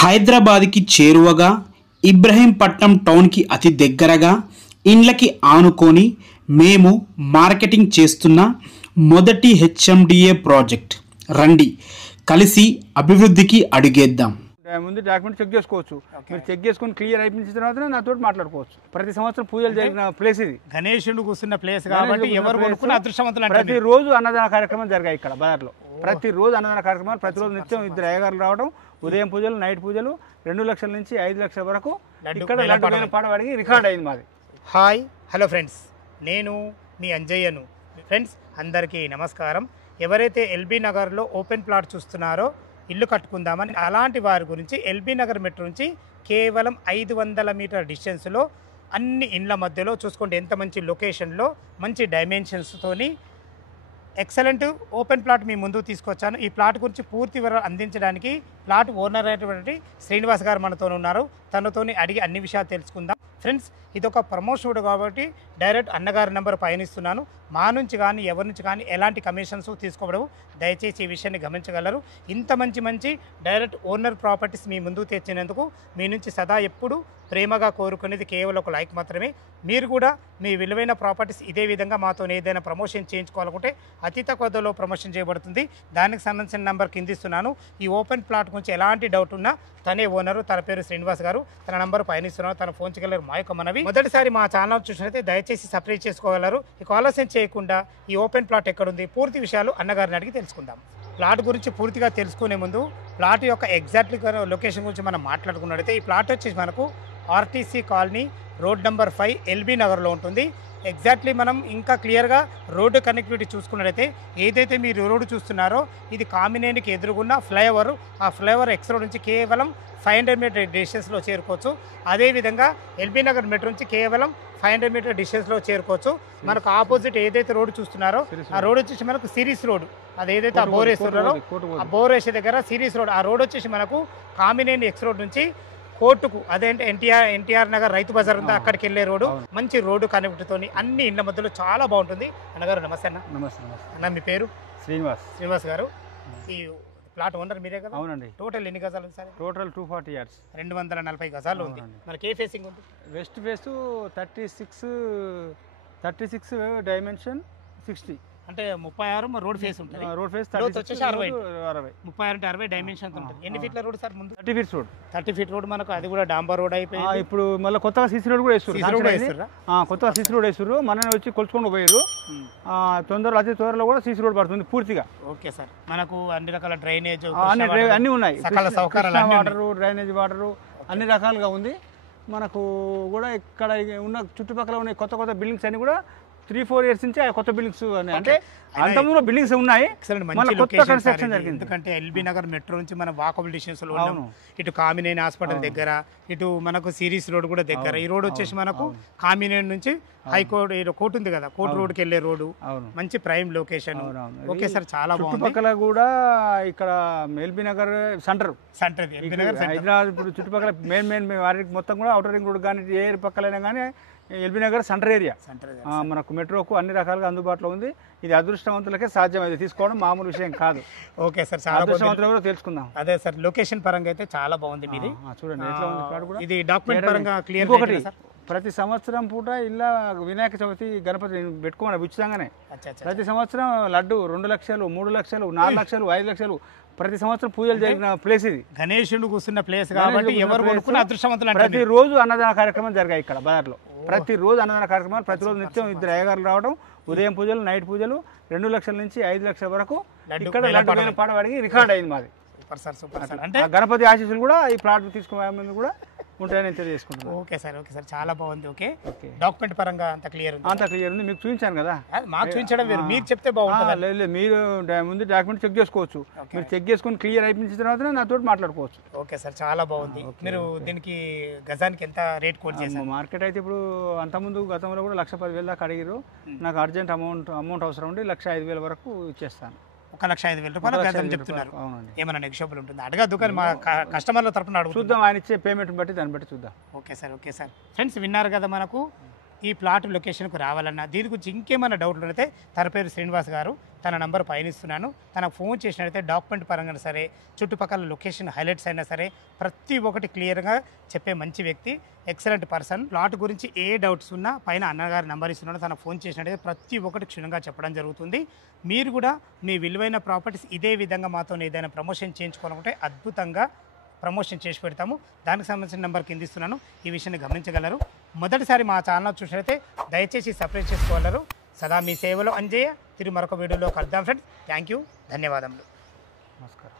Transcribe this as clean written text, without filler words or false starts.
హైదరాబాద్కి చేరువగా ఇబ్రహీంపట్నం టౌన్కి అతి దగ్గరగా ఇండ్లకి ఆనుకొని మేము మార్కెటింగ్ చేస్తున్న మొదటి హెచ్ఎండిఏ ప్రాజెక్ట్. రండి కలిసి అభివృద్ధికి అడుగేద్దాం. ముందు డాక్యుమెంట్ చెక్ చేసుకోవచ్చు. మీరు చెక్ చేసుకొని క్లియర్ అయిపోయిన తర్వాత నాతో మాట్లాడుకోవచ్చు. ప్రతి సంవత్సరం పూజలు జరిగిన ప్లేస్ ఇది, గణేశుడు కూర్చున్న ప్లేస్ కాబట్టి ఎవరు కొనుక్కున్న అదృష్టవంతులు. ప్రతిరోజు అన్నదాన కార్యక్రమాలు జరిగాయి ఇక్కడ బజార్లో. ప్రతిరోజు అన్నదాన కార్యక్రమాలు, ప్రతిరోజు నిత్యం ఇద్దరు అయ్యగారులు రావడం, ఉదయం పూజలు, నైట్ పూజలు, 2 లక్షల నుంచి 5 లక్షల వరకు ఇక్కడ పాడవాడికి రికార్డ్ అయింది మాది. హాయ్, హలో ఫ్రెండ్స్, నేను మీ అంజయ్యను. ఫ్రెండ్స్ అందరికీ నమస్కారం. ఎవరైతే ఎల్బీ నగర్లో ఓపెన్ ప్లాట్ చూస్తున్నారో ఇల్లు కట్టుకుందామని, అలాంటి వారి గురించి ఎల్బీ నగర్ మెట్రో నుంచి కేవలం 500 మీటర్ డిస్టెన్స్లో అన్ని ఇండ్ల మధ్యలో చూసుకోండి, ఎంత మంచి లొకేషన్లో మంచి డైమెన్షన్స్తోని ఎక్సలెంట్ ఓపెన్ ప్లాట్ మీ ముందుకు తీసుకొచ్చాను. ఈ ప్లాట్ గురించి పూర్తి వివరాలు అందించడానికి ప్లాట్ ఓనర్ అయినటువంటి శ్రీనివాస్ గారు మనతో ఉన్నారు. తనతోని అడిగి అన్ని విషయాలు తెలుసుకుందాం. ఫ్రెండ్స్, ఇదొక ప్రమోషన్ కాబట్టి డైరెక్ట్ అన్నగారి నెంబర్ పయనిస్తున్నాను. మా నుంచి కానీ ఎవరి నుంచి కానీ ఎలాంటి కమిషన్స్ తీసుకోవడవు, దయచేసి ఈ విషయాన్ని గమనించగలరు. ఇంత మంచి డైరెక్ట్ ఓనర్ ప్రాపర్టీస్ మీ ముందుకు తెచ్చినందుకు మీ నుంచి సదా ఎప్పుడు ప్రేమగా కోరుకునేది కేవలం ఒక లైక్ మాత్రమే. మీరు కూడా మీ విలువైన ప్రాపర్టీస్ ఇదే విధంగా మాతో ఏదైనా ప్రమోషన్ చేయించుకోవాలనుకుంటే అతి తక్కువ ధరలో ప్రమోషన్ చేయబడుతుంది. దానికి సంబంధించిన నెంబర్ కింద ఇస్తున్నాను. ఈ ఓపెన్ ప్లాట్ గురించి ఎలాంటి డౌట్ ఉన్నా తనే ఓనరు, తన పేరు శ్రీనివాస్ గారు, తన నెంబర్ పయనిస్తున్నాను. తన ఫోన్ చేయగలరు. మా యొక్క మనవి, మొదటిసారి మా ఛానల్ చూసినట్లయితే దయచేసి సబ్స్క్రైబ్ చేసుకోగలరు. ఇక ఆలస్యం చేయకుండా ఈ ఓపెన్ ప్లాట్ ఎక్కడుంది, పూర్తి విషయాలు అన్నగారిని అడిగి తెలుసుకుందాం. ప్లాట్ గురించి పూర్తిగా తెలుసుకునే ముందు ప్లాట్ యొక్క ఎగ్జాక్ట్లీ లొకేషన్ గురించి మనం మాట్లాడుకున్నట్లయితే, ఈ ప్లాట్ వచ్చేసి మనకు RTC colony road number 5 LB నగర్లో ఉంటుంది. ఎగ్జాక్ట్లీ మనం ఇంకా క్లియర్గా రోడ్డు కనెక్టివిటీ చూసుకున్నట్లయితే, ఏదైతే మీరు రోడ్డు చూస్తున్నారో ఇది కామినేనికి ఎదురుగున్న ఫ్లైఓవర్. ఆ ఫ్లైఓవర్ ఎక్స్ రోడ్ నుంచి కేవలం 500 మీటర్ డిస్టెన్స్లో చేరుకోవచ్చు. అదేవిధంగా ఎల్బీ నగర్ మెట్రో నుంచి కేవలం 500 మీటర్ డిస్టెన్స్లో చేరుకోవచ్చు. మనకు ఆపోజిట్ ఏదైతే రోడ్డు చూస్తున్నారో ఆ రోడ్ వచ్చేసి మనకు సిరీస్ రోడ్, అది ఏదైతే ఆ బోర్ వేస్తున్నారో ఆ బోర్ వేసే దగ్గర సిరీస్ రోడ్. ఆ రోడ్ వచ్చేసి మనకు కామినేని ఎక్స్ రోడ్ నుంచి కోర్టుకు, అదేంటే ఎన్టీఆర్ నగర్ రైతు బజార్ ఉందా అక్కడికి వెళ్ళే రోడ్డు. మంచి రోడ్డు కనెక్ట్తో అన్ని ఇండ్ల మధ్యలో చాలా బాగుంటుంది. అన్నగారు నమస్తే అన్న. నమస్తే అన్న, మీ పేరు? శ్రీనివాస్ గారు. ఈ ప్లాట్ ఓనర్ మీరే కదా? అవునండి. టోటల్ ఎన్ని గజాలు ఉంది సార్? టోటల్ 240 yards, 240 గజాలు ఉంది. మనకి ఏ ఫేసింగ్ ఉంది? వెస్ట్ ఫేస్ 36 డైమెన్షన్ 60, అంటే 36 రోడ్ ఫేస్ ఉంటుంది. రోడ్ ఫేస్ 60 36 అంటే 60 డైమెన్షన్ ఉంటుంది. ఎన్ని ఫీట్ల రోడ్ సార్ ముందు? 30 feet రోడ్. 30 feet road. మనకు అది కూడా డాంబర్ రోడ్ అయిపోయింది. ఇప్పుడు మళ్ళీ కొత్తగా సీసీ రోడ్ కూడా వేస్తారు. కొత్తగా సీసీ రోడ్ వేస్తారు. మననే వచ్చి కొలుచుకొని పోయారు. అతి త్వరలో కూడా సీసీ రోడ్ పడుతుంది పూర్తిగా. Okay sir. మనకు అన్ని రకాల డ్రైనేజ్ అన్ని ఉన్నాయి. సకల సౌకర్యాలు, వాటరు, డ్రైనేజ్ వాటరు అన్ని రకాలుగా ఉంది. మనకు కూడా ఇక్కడ ఉన్న చుట్టుపక్కల ఉన్న కొత్త బిల్డింగ్స్ అన్ని కూడా 3-4 years నుంచి కొత్త బిల్డింగ్స్ అంటే అంతకుముందు బిల్డింగ్స్ ఉన్నాయి. ఎందుకంటే ఎల్బీ నగర్ మెట్రో నుంచి మనం వాకబుల్ డిస్టెన్స్ లో ఉన్నాము. ఇటు కామినేని హాస్పిటల్ దగ్గర, ఇటు మనకు సిరీస్ రోడ్ కూడా దగ్గర. ఈ రోడ్ వచ్చేసి మనకు కామినేని నుంచి హైకోర్టు కోర్టు ఉంది కదా, కోర్టు రోడ్ కి వెళ్లే రోడ్డు. మంచి ప్రైమ్ లొకేషన్. ఓకే సార్, చాలా బాగుంది. చుట్టుపక్కల కూడా ఇక్కడ ఎల్బీ నగర్ సెంటర్ హైదరాబాద్. ఇప్పుడు చుట్టుపక్కల మెయిన్ వారికి మొత్తం కూడా అవుటర్ రింగ్ రోడ్ కానీ ఏ పక్కలైనా కానీ ఎల్బీ నగర్ సెంటర్ ఏరియా మనకు మెట్రోకు అన్ని రకాలుగా అందుబాటులో ఉంది. ఇది అదృష్టవంతులకే సాధ్యం, అయితే తీసుకోవడం మామూలు విషయం కాదు. ఓకే సార్, చాలా అదృష్టవంతులు కూడా తెలుసుకుందాం. అదే సార్, లొకేషన్ పరంగా అయితే చాలా బాగుంది మీది. చూడండి ఎట్లా ఉంది. ఇది డాక్యుమెంట్ పరంగా క్లియర్. ఒకటి, ప్రతి సంవత్సరం పూట ఇలా వినాయక చవితి గణపతి పెట్టుకోమని ఉచితంగానే. ప్రతి సంవత్సరం లడ్డు 2 లక్షలు, 3 లక్షలు, 4 లక్షలు, 5 లక్షలు ప్రతి సంవత్సరం పూజలు జరిగిన ప్లేస్ ఇది. గణేశుడు కూర్చున్న ప్లేస్ కాబట్టి ఎవరు కొనుక్కున్న అదృష్టవంతులు. ప్రతిరోజు అన్నదాన కార్యక్రమాలు జరిగాయి ఇక్కడ బజార్లో. ప్రతిరోజు అన్నదాన కార్యక్రమాలు, ప్రతిరోజు నిత్యం ఇద్దరు అయ్యగారులు రావడం, ఉదయం పూజలు, నైట్ పూజలు, 2 లక్షల నుంచి 5 లక్షల వరకు ఇక్కడ లడ్డు పాడవాడికి రికార్డ్ అయింది మాది. అంటే గణపతి ఆశీస్సులు కూడా ఈ ప్లాట్ తీసుకునే ముందు కూడా ఉంటాయని తెలియజేసుకుంటున్నాను. ఓకే సార్, చాలా బాగుంది. ఓకే, డాక్యుమెంట్ పరంగా అంత క్లియర్ ఉంది. మీకు చూపించాను కదా, మాకు చూపించడం వేరు, మీరు చెప్తే బాగుంటుంది. లేదు, మీరు ముందు డాక్యుమెంట్ చెక్ చేసుకోవచ్చు. మీరు చెక్ చేసుకుని క్లియర్ అయిపోయిన తర్వాత నాతో మాట్లాడుకోవచ్చు. ఓకే సార్, చాలా బాగుంది. మీరు దీనికి గజానికి ఎంత రేట్ కోట్ చేశారు? మార్కెట్ అయితే ఇప్పుడు అంతకుముందు గతంలో కూడా 1,10,000 దాకా అడిగారు. నాకు అర్జెంట్ అమౌంట్ అవసరం ఉండి 1,05,000 వరకు ఇచ్చేస్తాను. 1,05,000 రూపాయలు గజం చెప్తున్నారు. ఏమైనా నెగోషియబుల్ ఉంటుంది? అడగద్దు కానీ మా కస్టమర్ల తరపున అడుగు చూద్దాం. ఆయన ఇచ్చే పేమెంట్ బట్టి దాన్ని బట్టి చూద్దాం. Okay sir. ఫ్రెండ్స్, విన్నారు కదా, మనకు ఈ ప్లాట్ లొకేషన్కు రావాలన్నా దీని గురించి ఇంకేమైనా డౌట్లు అయితే తన పేరు శ్రీనివాస్ గారు, తన నంబర్ పయనిస్తున్నాను. తనకు ఫోన్ చేసినట్లయితే డాక్యుమెంట్ పరంగా సరే, చుట్టుపక్కల లొకేషన్ హైలైట్స్ అయినా సరే ప్రతి ఒక్కటి క్లియర్గా చెప్పే మంచి వ్యక్తి, ఎక్సలెంట్ పర్సన్. ప్లాట్ గురించి ఏ డౌట్స్ ఉన్నా పైన అన్నగారి నంబర్ ఇస్తున్నాను, తనకు ఫోన్ చేసినట్లయితే ప్రతి ఒక్కటి క్షుణ్ణంగా చెప్పడం జరుగుతుంది. మీరు కూడా మీ విలువైన ప్రాపర్టీస్ ఇదే విధంగా మాతో ఏదైనా ప్రమోషన్ చేయించుకోవాలంటే అద్భుతంగా ప్రమోషన్ చేసి పెడతాము. దానికి సంబంధించిన నెంబర్ కింద ఇస్తున్నాను, ఈ విషయాన్ని గమనించగలరు. మొదటిసారి మా ఛానల్ చూసినట్లయితే దయచేసి సబ్స్క్రైబ్ చేసుకోగలరు. సదా మీ సేవలో అంజయ్య. తిరిగి మరొక వీడియోలో కలుద్దాం ఫ్రెండ్స్. థ్యాంక్ యూ, ధన్యవాదములు. నమస్కారం.